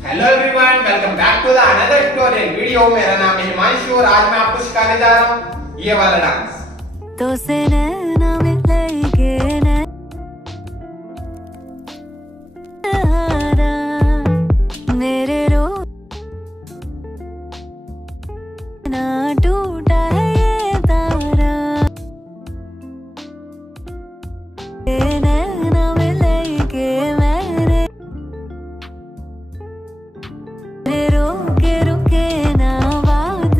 Hello everyone, welcome back to the another tutorial video. मेरा नाम है हिमांशु और आज मैं आपको सिखाने जा रहा हूँ ये वाला डांस। तो से नैना मिलेगे नैना मेरे रो ना टूटा है ये तारा, नैना मिलेगे मैंने रोके रुके ना बात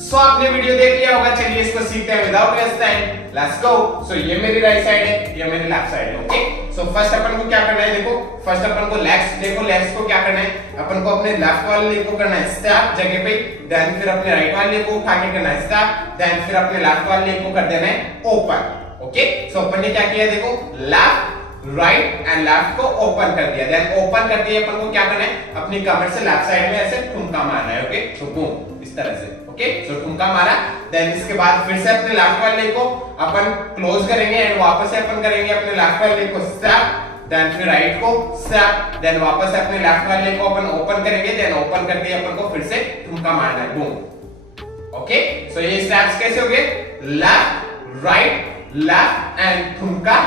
सो आपने वीडियो देख लिया होगा, चलिए इसको सीखते हैं without waste time. Let's go. So ये मेरी राइट साइड है, ये मेरी लेफ्ट साइड है। ओके, सो फर्स्ट अपन को क्या करना है, देखो फर्स्ट अपन को लेग्स, देखो लेग्स को क्या करना है, अपन को अपने लेफ्ट वाले लेग को करना है स्टेप जगह पे, देन फिर अपने राइट वाले लेग को उठा के करना है स्टेप, देन फिर अपने लेफ्ट वाले लेग को कर देना है ओपन। ओके, सो अपन ने क्या किया, देखो लेफ्ट राइट एंड लेफ्ट को ओपन कर दिया, देन ओपन कर दिया। अपन को क्या करना है, अपनी कमर से लेफ्ट साइड में ऐसे ठुमका मारना है। ओके, सो बूम इस तरह से। ओके, सो ठुमका मारा, देन इसके बाद फिर से अपने लेफ्ट वाले लेग को अपन क्लोज करेंगे एंड वापस से अपन करेंगे अपने लेफ्ट वाले लेग को स्टेप, देन फिर राइट को स्टेप, देन वापस से अपने लेफ्ट वाले लेग को अपन ओपन करेंगे, देन ओपन करके अपन को फिर से ठुमका मारना है। बूम। ओके, सो ये स्टेप्स कैसे हो गए, लेफ्ट राइट लेफ्ट एंड ठुमका,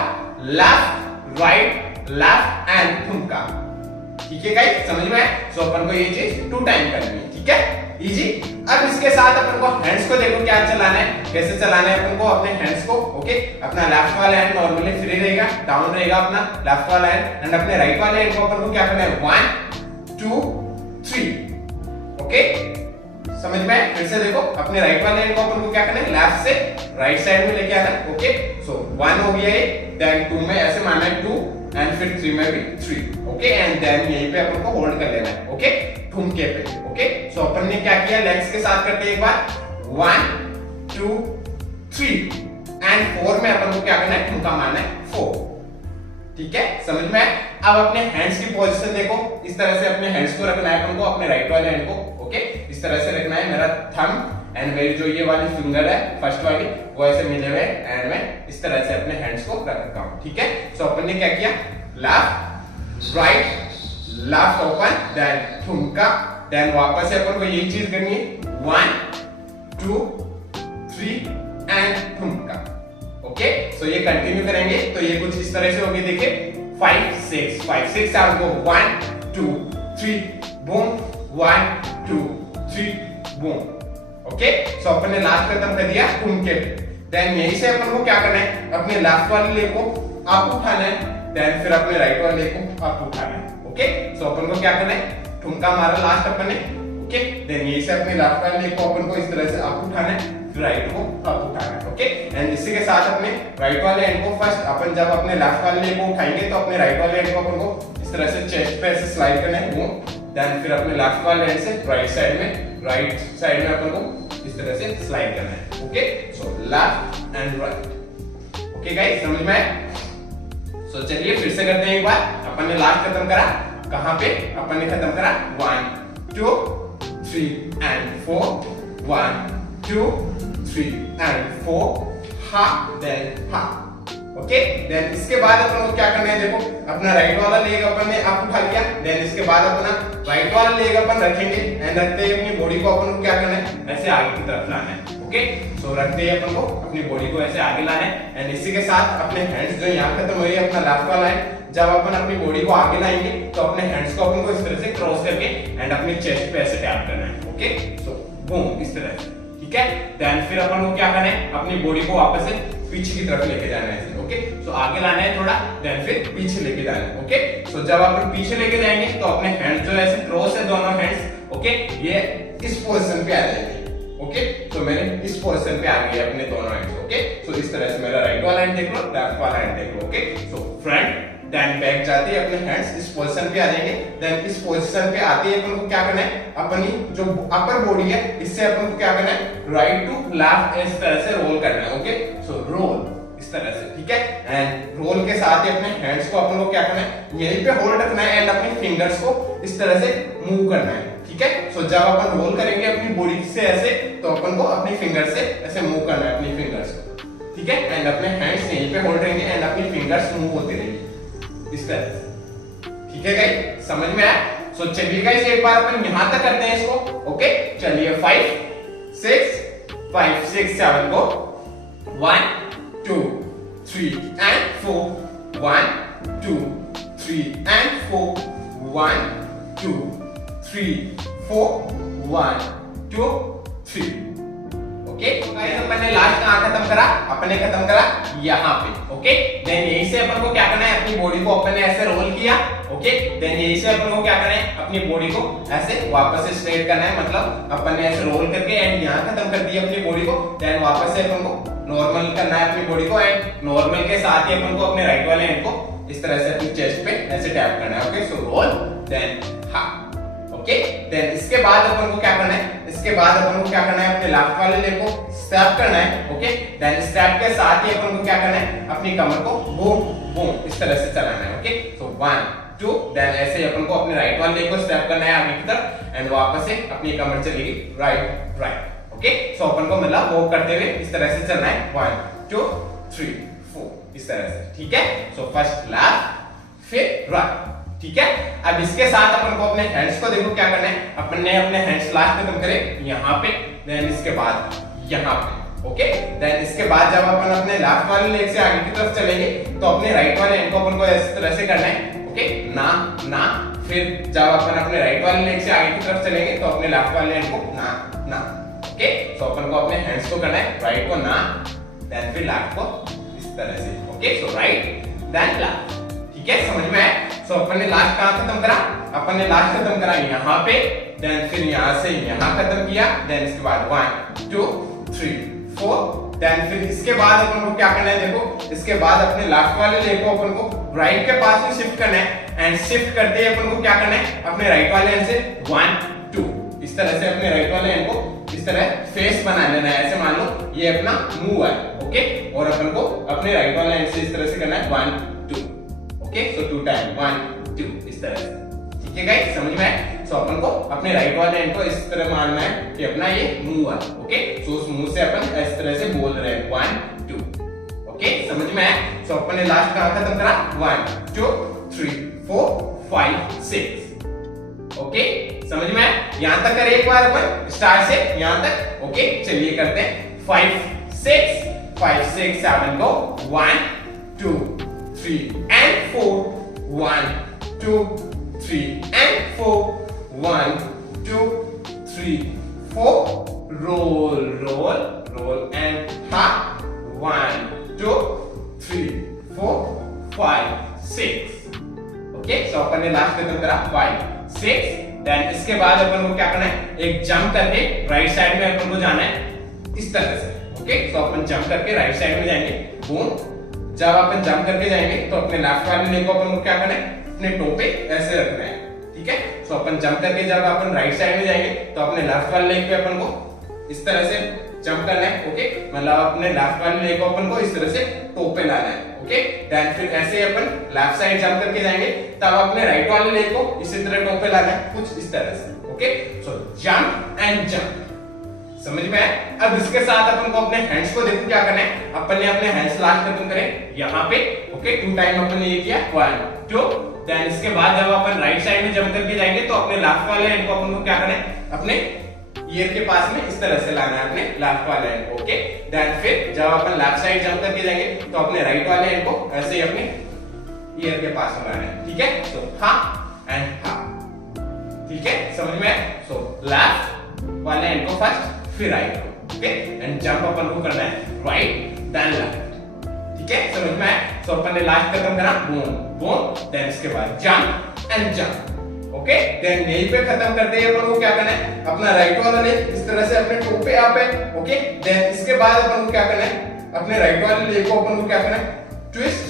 लेफ्ट राइट लेफ्ट एंड ठुमका। ठीक है गाइस, समझ में आया? सो अपन को ये चीज 2 टाइम करनी है। ठीक है, इजी। अब इसके साथ अपन को हैंड्स को देखो क्या चलाना है, कैसे चलाना है अपन को अपने हैंड्स को। ओके, अपना लेफ्ट वाला हैंड नॉर्मली फ्री रहेगा, डाउन रहेगा अपना लेफ्ट वाला हैंड, एंड अपने राइट वाले हैंड को अपन को क्या करना है 1 2 3। ओके, समझ में आया? फिर से देखो, अपने राइट वाले हैंड को अपन को क्या करना है, लेफ्ट से राइट साइड में लेके आना है। ओके, सो 1 हो गया ये, देन 2 में ऐसे मारना है 2, एंड फिर 3 में भी 3। ओके, एंड देन यहीं पे अपन को होल्ड कर लेना है। ओके, ठुमके पे। ओके, सो अपन ने क्या किया, लेग्स के साथ करते हैं एक बार 1 2 3 एंड 4 में अपन को क्या करना है, ठुमका मारना है 4। ठीक है, समझ में आया? अब अपने हैंड्स की पोजीशन देखो, इस तरह से अपने हैंड्स को रखना है अपन को, अपने राइट वाले हैंड को। ओके, इस तरह से रखना है, मेरा थंब एंड मेरी जो ये वाली फिंगर है फर्स्ट वाली वो ऐसे मिले हुए एंड मैं इस तरह से अपने हैंड्स को रखता हूं। ठीक है, सो अपन ने क्या किया, left right left open, then ठुमका, देन वापस से अपन को यही चीज करनी है 1 2 3 एंड ठुमका। ओके, सो ये कंटिन्यू करेंगे तो ये कुछ इस तरह से होगी। देखिए 5 6 5 6 आपको 1 2 3 बूम, 1 2 3 बूम। ओके, सो अपन ने लास्ट खत्म कर दिया ठुमके। देन यहीं से अपन को क्या करना है, अपने लेफ्ट वाले लेग को आप उठाना है, देन फिर अपने राइट वाले लेग को आप उठाना है। ओके, सो अपन को क्या करना है, ठुमका मारा लास्ट अपन ने। ओके, देन यहीं से अपने लेफ्ट वाले लेग को अपन को इस तरह से आप उठाना है, फिर राइट को आप उठाना है। ओके, एंड इसी के साथ अपने राइट वाले हैंड को फर्स्ट अपन जब अपने लेफ्ट वाले लेग को उठाएंगे तो अपने राइट वाले हैंड को अपन को इस तरह से चेस्ट पे ऐसे स्लाइड करना है, वो देन फिर अपने लेफ्ट वाले हैंड से राइट साइड में अपन को इस तरह से स्लाइड करना है। Okay, so left and right. Okay guys, समझ में आया? सो चलिए फिर से करते हैं एक बार। अपन ने लास्ट खत्म करा, कहां पे अपन ने खत्म करा 1 2 3 एंड 4, 1 2 3 एंड 4, हा देन हा। ओके, देन इसके बाद अपन को क्या करना है, देखो अपना राइट वाला लेग अपन ने आप उठा लिया, देन इसके बाद अपना राइट वाला लेग अपन रखेंगे एंड रखते ही अपनी बॉडी को अपन को क्या करना है, ऐसे आगे की तरफ लाना है। ओके, सो रखते ही अपन को अपनी बॉडी को ऐसे आगे लाना है एंड इसी के साथ अपने हैंड्स जो यहाँ खत्म हुई है, अपना लेफ्ट वाला है, जब अपन अपनी बॉडी को आगे लाएंगे तो अपने हैंड्स को अपन को इस तरह से क्रॉस करके एंड अपनी चेस्ट पे ऐसे टैप करना है। ओके, सो बूम इस तरह से। ठीक है, देन फिर अपन को क्या करना है, अपनी बॉडी को वापस से पीछे की तरफ लेके जाना है। ओके, सो आगे लाना है थोड़ा, देन फिर पीछे लेके जाना है। ओके, सो जब अपन पीछे लेके जाएंगे तो अपने हैंड्स जो ऐसे क्रॉस है दोनों हैंड्स, ओके, ये इस पोजीशन पे आ जाएंगे। ओके, तो मेरे इस पोजीशन पे आ गए अपने दोनों हैंड्स। ओके, सो इस तरह से मेरा राइट वाला हैंड देख लो, लेफ्ट वाला हैंड देख लो। Okay, so front then back जाते ही अपने हैंड्स इस पोजीशन पे आ जाएंगे, देन इस पोजीशन पे आते ही अपन को क्या करना है, अपनी जो अपर बॉडी है इससे अपन को क्या करना है, राइट टू लेफ्ट इस तरह से रोल करना है। ओके, सो रोल इस तरह से। ठीक है, एंड रोल के साथ ही अपने हैंड्स को अपन को क्या करना है, यहीं पे होल्ड रखना है एंड अपनी फिंगर्स को इस तरह से मूव करना है। ठीक है, सो जब अपन रोल करेंगे अपनी बॉडी से ऐसे तो अपन को अपनी फिंगर से ऐसे मूव करना है अपनी फिंगर्स को। ठीक है, एंड अपने हैंड्स यहीं पे होल्ड रहेंगे एंड अपनी फिंगर्स मूव होती रहेगी इस तरह से। ठीक है गाइस, समझ में आया? सो चलिए गाइस एक बार अपन यहां तक करते हैं इसको। ओके चलिए 5 6 7 को 1 2 3 and 4 1 2 3 and 4 1 2 3 4 1 2 3। ओके गाइस अपन ने लास्ट कहां खत्म करा? अपन ने खत्म करा यहां पे। ओके देन यहीं से अपन को क्या करना है, अपनी बॉडी को अपन ने ऐसे रोल किया। ओके देन यहीं से अपन को क्या करना है, अपनी बॉडी को ऐसे वापस से स्ट्रेट करना है, मतलब अपन ने ऐसे रोल करके एंड यहां खत्म कर दिया अपनी बॉडी को। देन वापस से अपन को नॉर्मल करना है अपनी बॉडी को एंड नॉर्मल के साथ ही अपन को अपने राइट वाले हैंड को इस तरह से अपनी चेस्ट पे ऐसे टैप करना है। ओके सो रोल देन हा। ओके देन इसके बाद अपन को क्या करना है, इसके बाद अपन को क्या करना है, अपने लेफ्ट वाले लेग को स्टैप करना है। ओके देन स्टैप के साथ ही अपन को क्या करना है, अपनी कमर को बूम बूम इस तरह से चलाना है। ओके सो 1 2 देन ऐसे ही अपन को अपने राइट वाले लेग को स्टैप करना है आगे की तरफ एंड वापस से अपनी कमर चलेगी राइट राइट। ओके सो अपन को मतलब वो करते हुए इस तरह से चलना है 1 2 3 4 इस तरह से। ठीक है सो फर्स्ट लेफ्ट फिर राइट। ठीक है अब इसके साथ अपन को अपने हैंड्स को देखो क्या करना है, अपन ने अपने हैंड्स लास्ट खत्म करे यहाँ पे देन इसके बाद यहाँ पे। ओके देन इसके बाद जब अपन अपने लेफ्ट वाले लेग से आगे की तरफ चलेंगे तो अपने राइट वाले हैंड को अपन को इस तरह से करना है। ओके ना ना फिर जब अपन अपने राइट वाले लेग से आगे की तरफ चलेंगे तो अपने लेफ्ट वाले हैंड को ना ना। ओके सो अपन को अपने हैंड्स को करना है, राइट को ना देन फिर लेफ्ट को इस तरह से। Okay so right then left. ठीक है समझ में आया? सो अपन ने लास्ट कहां खत्म करा, अपन ने लास्ट खत्म करा यहाँ पे देन फिर यहाँ से यहाँ खत्म किया देन इसके बाद 1 2 3 4 देन फिर इसके बाद अपन को क्या करना है, देखो इसके बाद अपने लेफ्ट वाले लेग को अपन को राइट के पास में शिफ्ट करना है एंड शिफ्ट करते ही अपन को क्या करना है, अपने राइट वाले हैंड से 1 2 इस तरह से अपने राइट वाले हैंड को इस तरह फेस बना लेना है। ऐसे मान लो ये अपना मुंह है। ओके और अपन को अपने राइट वाले हैंड से इस तरह से करना है 1 2। ओके सो 2 टाइम 1 2 इस तरह से। ठीक है गाइस समझ में आया? सो अपन को अपने राइट वाले हैंड को इस तरह मानना है कि अपना ये मुंह है। ओके सो उस मुंह से अपन इस तरह से बोल रहे हैं 1 2। ओके समझ में आया? सो अपन ने लास्ट कहां खत्म करा 1 2 3 4 5 6। ओके समझ में आया? यहां तक करे एक बार अपन स्टार्ट से यहां तक। ओके चलिए करते हैं 5 6 7 को 1 2 3 and 4 1 2 3 and 4 1 2 3 4 roll and half 1 2 3 4 5 6। Okay so अपन ने लास्ट खत्म करा 5 6 देन इसके बाद अपन को क्या करना है, एक जंप करके राइट साइड में अपन को जाना है इस तरह से। ओके सो अपन जंप करके राइट साइड में जाएंगे बूम। जब अपन जंप करके जाएंगे तो अपने लेफ्ट वाले लेग को अपन को क्या करना है, अपने टो पे ऐसे रखना है। ठीक है सो अपन जंप करके जब अपन राइट साइड में जाएंगे तो अपने लेफ्ट वाले लेग पे अपन को इस तरह से जंप करना है। ओके मतलब अपने लेफ्ट वाले लेग को अपन को इस तरह से टो पे लाना है। ओके देन फिर ऐसे अपन लेफ्ट साइड जंप करके जाएंगे तब अपने राइट वाले लेग को इसी तरह टो पे लाना है कुछ इस तरह से। Okay so jump and jump समझ में आया? अब इसके साथ अपन को अपने हैंड्स को देखो क्या करना है, अपन ने अपने हैंड्स लास्ट खत्म करे यहाँ पे। ओके 2 टाइम अपन ने ये किया 1 2 देन इसके बाद जब अपन राइट साइड में जंप करके जाएंगे तो अपने लेफ्ट वाले हैंड को अपन को क्या करना है, अपने ईयर के पास में इस तरह से लाना है अपने लेफ्ट वाले हैंड को। ओके देन फिर जब अपन लेफ्ट साइड जंप करके जाएंगे तो अपने राइट वाले हैंड को ऐसे ही अपने ईयर के पास में लाना है। ठीक है सो हा एंड हा। ठीक है समझ में आया? सो लेफ्ट वाले हैंड को फर्स्ट फिर राइट को। ओके एंड जंप अपन को करना है राइट देन लेफ्ट। ठीक है समझ में आया? सो अपन ने लास्ट खत्म करा बूम बूम देन इसके बाद jump and jump. Okay then यहीं पे खत्म करते हैं अपन को क्या करना है, अपना राइट वाला लेग इस तरह से अपने टो पे आप है। ओके देन इसके बाद अपन को क्या करना है, अपने राइट वाले लेग को अपन को क्या करना है, ट्विस्ट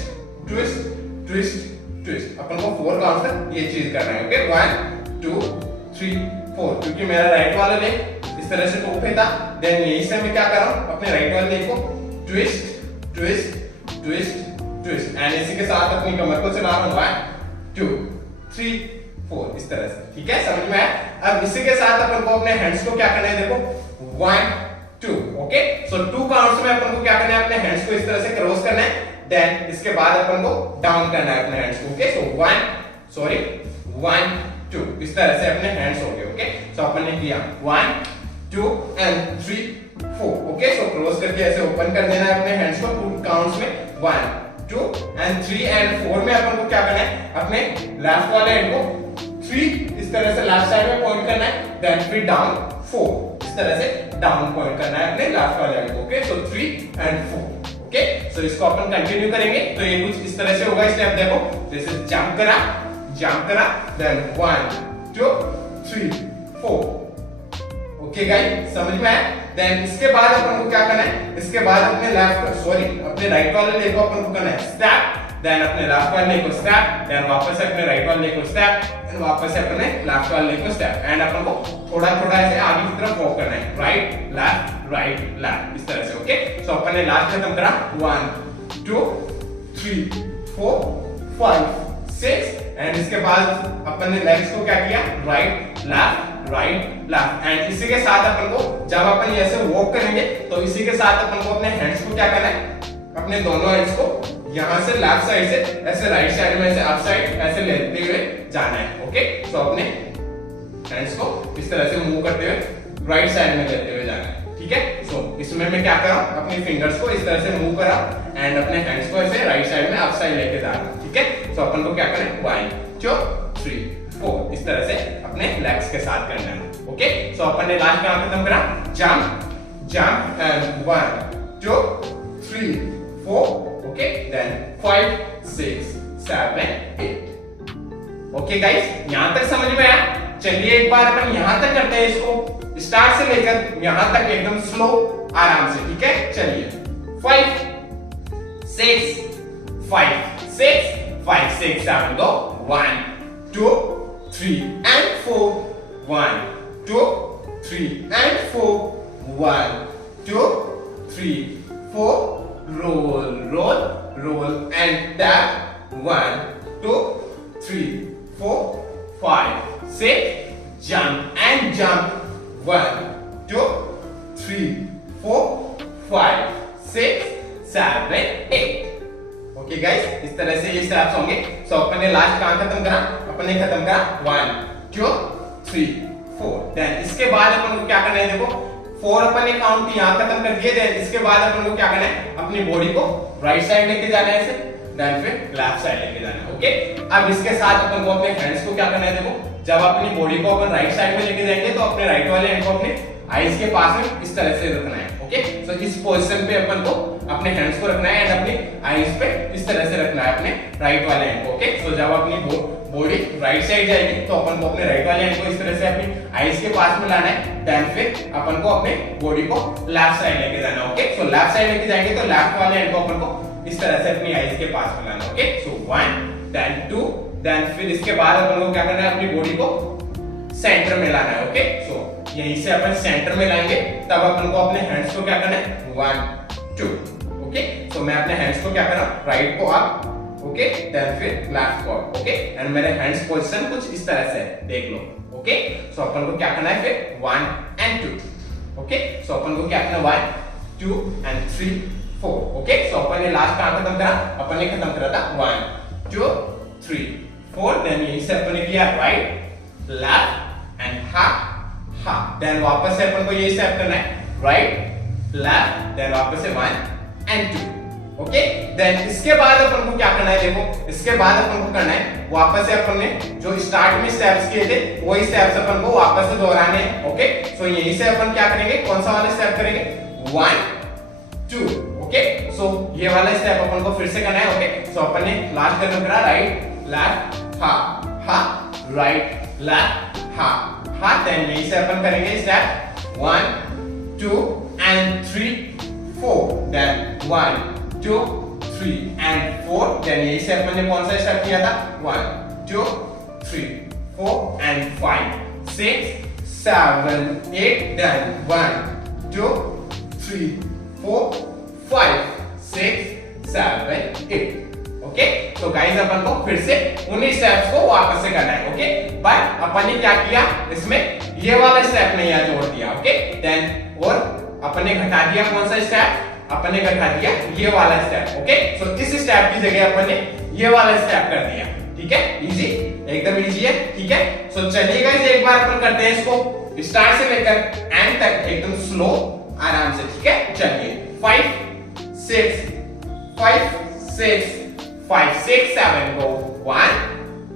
ट्विस्ट ट्विस्ट ट्विस्ट। अपन को 4 काउंट तक ये चीज करना है। ओके 1 2 3 4 क्योंकि मेरा राइट वाला लेग इस तरह से टो पे था देन यहीं से मैं क्या कर रहा हूं, अपने राइट वाले लेग को twist twist twist twist and इसी के साथ अपनी कमर को चला रहा हूं 1 2 3 4 इस तरह से। ठीक है समझ में आया? अब इसी के साथ अपन को अपने हैंड्स को क्या करना है, देखो 1 2। ओके सो 2 काउंट्स में अपन को क्या करना है, अपने हैंड्स को इस तरह से क्रॉस करना है देन इसके बाद अपन को डाउन करना है अपने हैंड्स को। ओके, सो 1 2 इस तरह से अपने हैंड्स हो गए। ओके, सो अपन ने किया 1 2 एंड 3 4। ओके, सो क्लोज करके ऐसे ओपन कर देना है अपने हैंड्स को 2 काउंट्स में 1 2 एंड 3 एंड 4 में अपन को क्या करना है, अपने लेफ्ट वाले हैंड को 3 इस तरह से लेफ्ट साइड में पॉइंट करना है, देन फिर डाउन 4 इस तरह से डाउन पॉइंट करना है अपने लेफ्ट वाले हैंड को। Okay, so 3 and 4। ओके, सो इसको अपन कंटिन्यू करेंगे तो ये कुछ इस तरह से होगा। स्टेप देखो, जैसे जंप करा देन 1 2 3 4। ओके गाइस, समझ में आया? देन इसके बाद अपन को क्या करना है, इसके बाद अपने अपने राइट वाले लेग को अपन को करना है स्टेप, देन अपने लेफ्ट वाले लेग को स्टेप, देन वापस से अपने राइट वाले लेग को स्टेप, देन वापस से अपने लेफ्ट वाले लेग को स्टेप, एंड अपन को थोड़ा थोड़ा ऐसे आगे की तरफ वॉक करना है, राइट लेफ्ट इस तरह से। ओके, सो अपन ने लास्ट खत्म करा 1 2 3 4 5 6 एंड इसके बाद अपन ने लेग्स को क्या किया, राइट लेफ्ट एंड इसी के साथ अपन को जब अपन ऐसे वॉक करेंगे तो इसी के साथ अपन को अपने हैंड्स को क्या करना है, अपने दोनों हैंड्स को यहां से लेफ्ट साइड से ऐसे राइट साइड में ऐसे अप साइड ऐसे लेते हुए जाना है। ओके, सो अपने हैंड्स को इस तरह से मूव करते हुए राइट साइड में लेते हुए जाना है। ठीक है, सो इसमें मैं क्या कर रहा हूं, अपनी फिंगर्स को इस तरह से मूव कर रहा हूं एंड अपने हैंड्स को ऐसे राइट साइड में अप साइड लेके जा रहा हूं। ठीक है, सो अपन को क्या करना है 1 2 3 4 इस तरह से अपने लेग्स के साथ करना है। ओके, सो अपन ने लास्ट काम खत्म करा, jump and 1 2 3 4। Okay, then 5 6 7 8। Okay guys, यहां तक समझ में आया? चलिए एक बार अपन यहां तक करते हैं इसको, स्टार्ट से लेकर यहां तक एकदम स्लो आराम से। ठीक है, चलिए 5 6 5 6 7 go 1 2 3 and 4 1 2 3 and 4 1 2 3 4 roll and tap 1 2 3 4 5 6 jump 1 2 3 4 5 6 7 8। Okay guys, इस तरह से ये स्टेप्स होंगे। सो अपन ने लास्ट कहां खत्म करा, अपन ने खत्म करा 1 2 3 4। देन इसके बाद अपन को क्या करना है, देखो 4 अपन ने काउंट यहां खत्म कर दिए। देन इसके बाद अपन को क्या करना है, अपनी बॉडी को राइट साइड लेके जाना है ऐसे, देन फिर लेफ्ट साइड लेके जाना है। ओके, अब इसके साथ अपन को अपने हैंड्स को क्या करना है, देखो जब अपनी बॉडी को अपन राइट साइड में लेके जाएंगे तो अपने राइट वाले हैंड को अपने आईज के पास में इस तरह से रखना है। ओके, सो इस पोजीशन पे अपन को अपने हैंड्स को रखना है एंड अपनी आईज पे इस तरह से रखना है अपने राइट वाले हैंड को। ओके, सो जब अपनी बॉडी राइट साइड जाएगी तो अपन को अपने राइट वाले हैंड को इस तरह से अपनी आईज के पास में लाना है, देन फिर अपन को अपने बॉडी को लेफ्ट साइड लेके जाना है। ओके, सो लेफ्ट साइड लेके जाएंगे तो लेफ्ट वाले हैंड को अपन को इस तरह से अपनी आईज के पास में लाना है। ओके, सो 1 देन 2 देन फिर इसके बाद अपन को क्या करना है, अपनी बॉडी को सेंटर में लाना है। ओके, सो यहीं से अपन सेंटर में लाएंगे, तब अपन को अपने हैंड्स को क्या करना है 1 2। ओके, सो मैं अपने हैंड्स को क्या कर रहा हूं, राइट को अप, ओके, देन फिर लेफ्ट को अप। ओके, एंड मेरे हैंड्स पोजीशन कुछ इस तरह से है, देख लो। ओके, सो अपन को क्या करना है फिर 1 एंड 2। ओके, सो अपन को क्या करना है 1 2 एंड 3 4। ओके, सो अपन ने लास्ट कहां खत्म करा, अपन ने खत्म करा था 1 2 3 4। देन यहीं से अपन ने किया right left and half, then वापस से अपन को ये स्टेप करना है राइट लेफ्ट, देन वापस से 1 एंड 2। ओके, देन इसके बाद अपन को क्या करना है, देखो इसके बाद अपन को करना है वापस से अपन ने जो स्टार्ट में स्टेप्स किए थे वही स्टेप्स अपन को वापस से दोहराने हैं। ओके, सो यहीं से अपन क्या करेंगे, कौन सा वाला स्टेप करेंगे 1 2। ओके, सो ये वाला स्टेप अपन को फिर से करना है। ओके, सो अपन ने लास्ट करना करा right left half right left half, then यहीं से अपन करेंगे step 1 2 and 3 4, then 1 2 3 and 4। Then यहीं से अपन ने कौन सा स्टेप किया था 1 2 3 4 एंड 5 6 7 8, देन 1 2 3 4 5 6 7 8। ओके, तो गाइस अपन को फिर से उन्हीं स्टेप्स को वापस से करना है। ओके, बट अपन ने क्या किया, इसमें ये वाला स्टेप नहीं जोड़ दिया। ओके, देन और अपन ने घटा दिया कौन सा स्टेप, अपन ने क्या कर दिया, ये वाला स्टेप। ओके, सो इस स्टेप की जगह अपन ने ये वाला स्टेप कर दिया। ठीक है, इजी, एकदम इजी है। ठीक है, सो चलिए गाइस एक बार अपन करते हैं इसको स्टार्ट से लेकर एंड तक एकदम स्लो आराम से। ठीक है, चलिए 5 6 5 6 5 6 7 go 1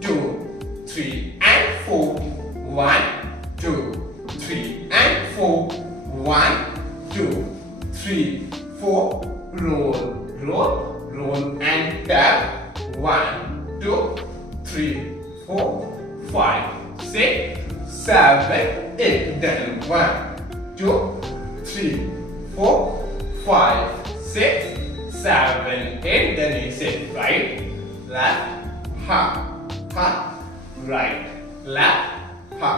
2 3 and 4 1 2 3 and 4 1 2 3 4 roll roll roll and tap 1 2 3 4 5 6 7 8 then 1 2 3 4 5 6 7 8 then you say right left ha ha right left ha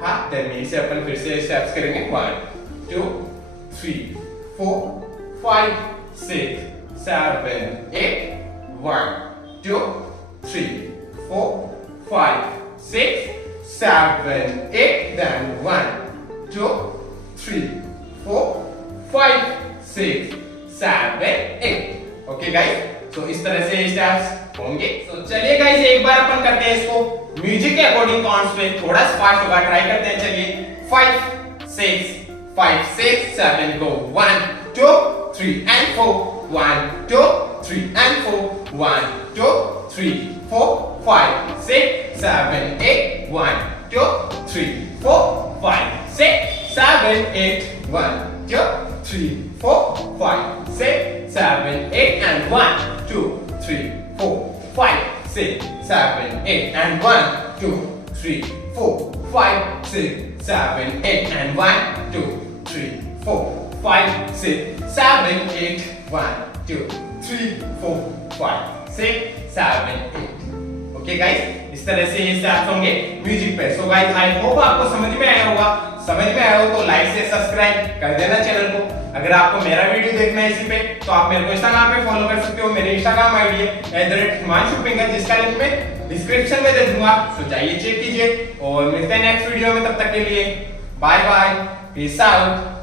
ha then you say अपन फिर से स्टेप्स करेंगे 1 2 3 4 5 6 7 8 1 2 3 4 5 6 7 8 then 1 2 3 4 5 6 7 8 ओके गाइस, सो इस तरह से स्टेप्स होंगे। तो चलिए गाइस एक बार अपन करते हैं इसको म्यूजिक के अकॉर्डिंग काउंट्स पे, थोड़ा फास्ट होगा, ट्राई करते हैं। चलिए 5 6 5 6 7 go 1 2 3 and 4 1 2 3 and 4 1 2 3 4 5 6 7 8 1 2 3 4 5 6 7 8 1 2 3 4 5 6 7 8 and 1 2 3 4 5 6 7 8 and 1 2 3 4 5 6 7 8 and 1 2 3 4 5 6 7 8 1 2 3 4 5 6 7 8 okay guys, इस तरह से ये स्टेप्स होंगे म्यूजिक पे। सो गाइस आई होप आपको समझ में आया होगा। समझ में आया हो तो लाइक से सब्सक्राइब कर देना चैनल को। अगर आपको मेरा वीडियो देखना है इसी पे तो आप मेरे को इंस्टाग्राम पे फॉलो कर सकते हो। मेरी इंस्टाग्राम आईडी है @himanshu जिसका लिंक मैं डिस्क्रिप्शन में दे दूंगा, सो जाइए चेक कीजिए। और मिलते हैं नेक्स्ट वीडियो में, तब तक के लिए बाय बाय, पीस आउट।